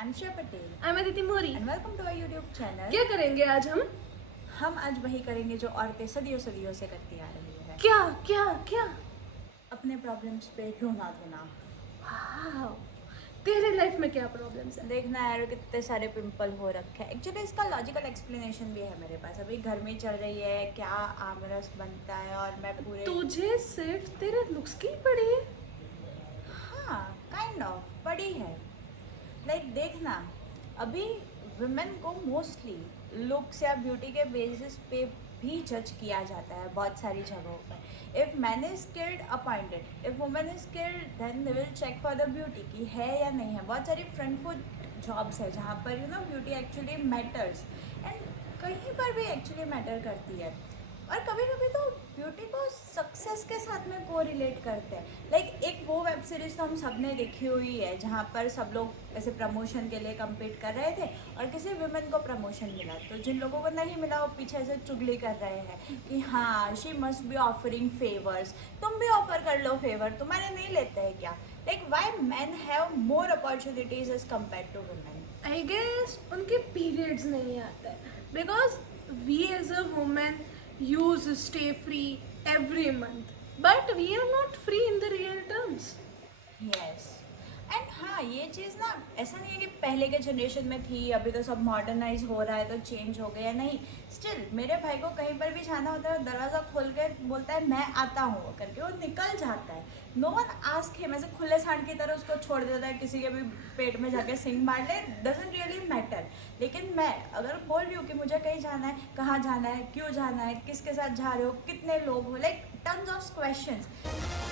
I'm Shreya Patel I'm Aditi Mori. and welcome to our YouTube channel. क्या करेंगे आज हम आज वही करेंगे जो औरतें सदियों सदियों से करती आ रही है। क्या क्या क्या अपने प्रॉब्लम्स पे रोना धोना। हाँ, तेरे लाइफ में क्या प्रॉब्लम्स है? देखना यार कितने सारे पिंपल हो रखे हैं। एक्चुअली इसका लॉजिकल एक्सप्लेनेशन भी है मेरे पास। अभी गर्मी चल रही है, क्या आमरस बनता है और मैं पूरे तुझे सिर्फ तेरे लुक्स की पड़ी है? हाँ काइंड ऑफ पड़ी है। लाइक देखना, अभी वुमेन को मोस्टली लुक्स या ब्यूटी के बेसिस पे भी जज किया जाता है बहुत सारी जगहों पर। If man is skilled appointed, if women is skilled then they will check for the beauty कि है या नहीं है। बहुत सारी फ्रंट फुट जॉब्स है जहाँ पर ब्यूटी एक्चुअली मैटर्स एंड कहीं पर भी एक्चुअली मैटर करती है। और कभी कभी तो ब्यूटी को सक्सेस के साथ में को रिलेट करते हैं। लाइक एक वो वेब सीरीज तो हम सब ने देखी हुई है जहाँ पर सब लोग ऐसे प्रमोशन के लिए कम्पीट कर रहे थे और किसी वुमेन को प्रमोशन मिला, तो जिन लोगों को नहीं मिला वो पीछे से चुगली कर रहे हैं कि हाँ she must be offering favours. तुम भी ऑफर कर लो फेवर, तुम्हारे नहीं लेते हैं क्या? Like why man have more opportunities as compare to women? I guess उनके पीरियड्स नहीं आते because we as a women use stay free every month, but we are not free in the real terms. Yes and हाँ, ये चीज़ ना ऐसा नहीं है कि पहले के जनरेशन में थी, अभी तो सब मॉडर्नाइज हो रहा है तो चेंज हो गया। नहीं, स्टिल मेरे भाई को कहीं पर भी जाना होता है दरवाज़ा खोल के बोलता है मैं आता हूँ करके, वो निकल जाता है। नो वन आस्क हिम, ऐसे खुले सांड की तरह उसको छोड़ देता है, किसी के भी पेट में जाके सिंग मार ले, डजंट रियली मैटर। लेकिन मैं अगर बोल रही हूँ कि मुझे कहीं जाना है, कहाँ जाना है, क्यों जाना है, किसके साथ जा रहे हो, कितने लोग हो, like tons of questions,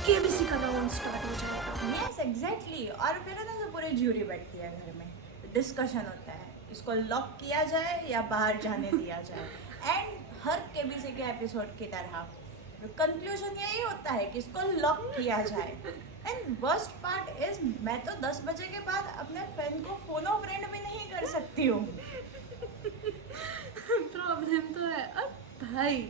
KBC का राउंड स्टार्ट हो जाएगा। Yes exactly. और फिर ना तो पूरी ज्यूरी बैठती है घर में, डिस्कशन होता है इसको लॉक किया जाए या बाहर जाने दिया जाए। एंड हर केबीसी के एपिसोड की तरह कंक्लूजन यही होता है कि इसको लॉक किया जाए। एंड वर्स्ट पार्ट इज मैं तो 10 बजे के बाद अपने फ्रेंड को फोन ऑफ फ्रेंड भी नहीं कर सकती हूँ। प्रॉब्लम तो है। अब भाई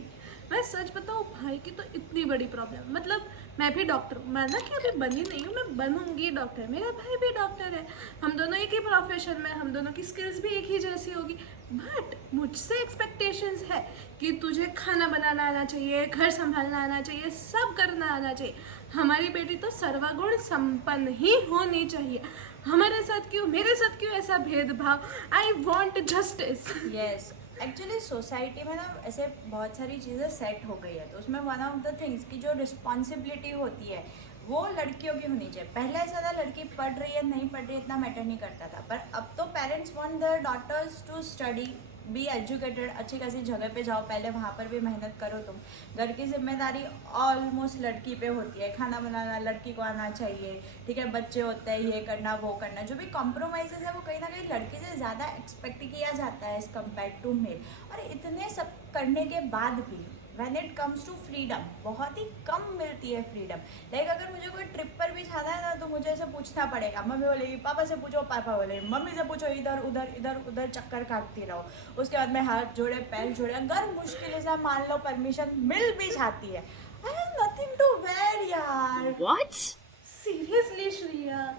मैं सच बताऊँ, भाई की तो इतनी बड़ी प्रॉब्लम, मतलब मैं भी डॉक्टर हूँ, मैं ना कि अभी बनी नहीं हूँ, मैं बनूंगी डॉक्टर, मेरा भाई भी डॉक्टर है, हम दोनों एक ही प्रोफेशन में, हम दोनों की स्किल्स भी एक ही जैसी होगी। बट मुझसे एक्सपेक्टेशंस है कि तुझे खाना बनाना आना चाहिए, घर संभालना आना चाहिए, सब करना आना चाहिए। हमारी बेटी तो सर्वगुण संपन्न ही होनी चाहिए। हमारे साथ क्यों, मेरे साथ क्यों ऐसा भेदभाव? I want justice. Yes, actually society में ना ऐसे बहुत सारी चीज़ें सेट हो गई है, तो उसमें वन ऑफ द थिंग्स की जो रिस्पॉन्सिबिलिटी होती है वो लड़कियों की होनी चाहिए। पहले ऐसा था लड़की पढ़ रही है नहीं पढ़ रही है इतना मैटर नहीं करता था, पर अब तो parents want their daughters to study, be educated, अच्छी खासी जगह पे जाओ, पहले वहाँ पर भी मेहनत करो तुम। घर की जिम्मेदारी ऑलमोस्ट लड़की पे होती है, खाना बनाना लड़की को आना चाहिए, ठीक है, बच्चे होते हैं, ये करना वो करना, जो भी कॉम्प्रोमाइजेस है वो कहीं ना कहीं लड़की से ज़्यादा एक्सपेक्ट किया जाता है एज कम्पेयर टू मेल। और इतने सब करने के बाद भी when it comes to freedom बहुत ही कम मिलती है फ्रीडम। लाइक अगर मुझे कोई ट्रिप पर भी जाना है ना तो मुझे ऐसे पूछना पड़ेगा, मम्मी बोलेगी पापा से पूछो, पापा बोलेगी मम्मी से पूछो, इधर उधर इधर उधर चक्कर काटती रहो। उसके बाद में हाथ जोड़े पैर जोड़े, अगर मुश्किल से मान लो परमिशन मिल भी जाती है, I have nothing to wear यार। What? Seriously Shreya?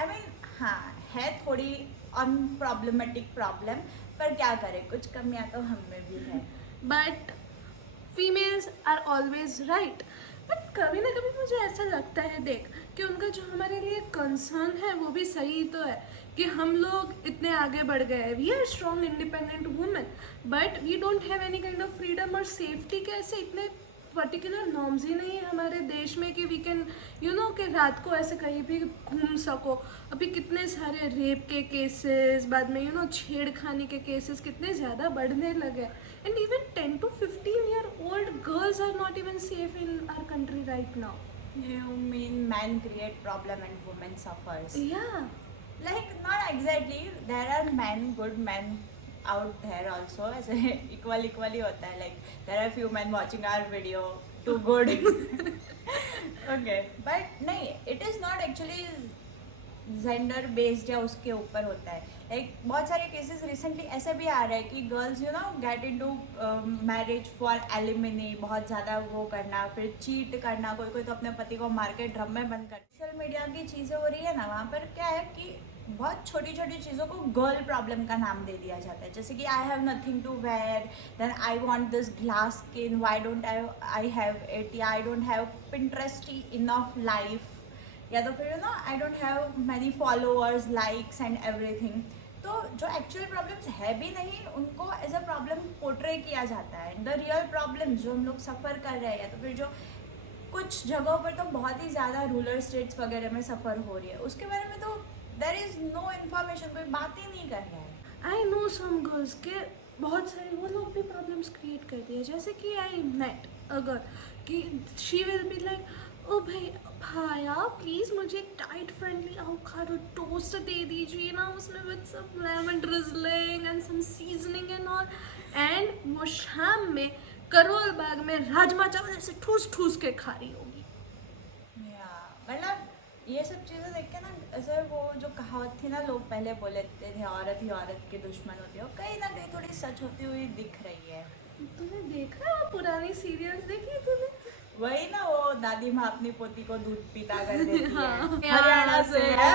I mean हाँ है थोड़ी अनप्रॉब्लमेटिक प्रॉब्लम, पर क्या करें, कुछ कमियाँ तो हम में भी है। But females are always right. But कभी ना कभी मुझे ऐसा लगता है देख कि उनका जो हमारे लिए कंसर्न है वो भी सही तो है कि हम लोग इतने आगे बढ़ गए हैं, we are strong independent women, but we don't have any kind of freedom और सेफ्टी के ऐसे इतने पर्टिकुलर नॉर्म्स ही नहीं है हमारे देश में कि वी कैन कि रात को ऐसे कहीं भी घूम सको। अभी कितने सारे रेप के केसेस, बाद में छेड़खानी के केसेस कितने ज़्यादा बढ़ने लगे, and even 10 to 15-year-old girls are not even safe in our country right now. You mean men create problem and women suffers? Yeah. Like not exactly, there are men, good men out there also, ऐसे equal ही होता है, like there are few men watching our video too good. Okay, but नहीं, it is not actually gender based या उसके ऊपर होता है। Like बहुत सारे केसेस रिसेंटली ऐसे भी आ रहे हैं कि girls get into marriage for alumni, बहुत ज़्यादा वो करना, फिर चीट करना, कोई कोई तो अपने पति को मार के ड्रम में बंद कर। सोशल मीडिया की चीज़ें हो रही है ना, वहाँ पर क्या है कि बहुत छोटी छोटी चीज़ों को गर्ल प्रॉब्लम का नाम दे दिया जाता है, जैसे कि I have nothing to wear, then I want this glass skin, why don't I have it, या I don't have Pinterest enough life, या तो फिर I don't have many followers, likes and everything. तो जो एक्चुअल प्रॉब्लम्स है भी नहीं, उनको एज अ प्रॉब्लम पोर्ट्रे किया जाता है। द रियल प्रॉब्लम्स जो हम लोग सफ़र कर रहे हैं, या तो फिर जो कुछ जगहों पर तो बहुत ही ज़्यादा रूरल स्टेट्स वगैरह में सफ़र हो रही है, उसके बारे में तो देयर इज़ नो इन्फॉर्मेशन, कोई बात ही नहीं कर रहा है। आई नो सम गर्ल्स के बहुत सारे वो लोग भी प्रॉब्लम्स क्रिएट करती है, जैसे कि आई मेट अ गर्ल कि शी विल बी लाइक, ओ भाया प्लीज़ मुझे एक डाइट फ्रेंडली एवोकाडो टोस्ट दे दीजिए ना, उसमें with some lemon drizzling and some seasoning and all, and वो शाम में करोल बाग में राजमा चावल ऐसे ठूस ठूस के खा रही होगी। या मतलब ये सब चीज़ें देख के ना, ऐसे वो जो कहावत थी ना, लोग पहले बोले थे औरत ही औरत के दुश्मन होती है, वो कहीं ना कहीं थोड़ी सच होती हुई दिख रही है। तूने देखा है वो पुरानी सीरियल्स देखी तूने? वही ना, वो दादी माँ अपनी पोती को दूध पीता कर देती है, हाँ, हरियाणा से है।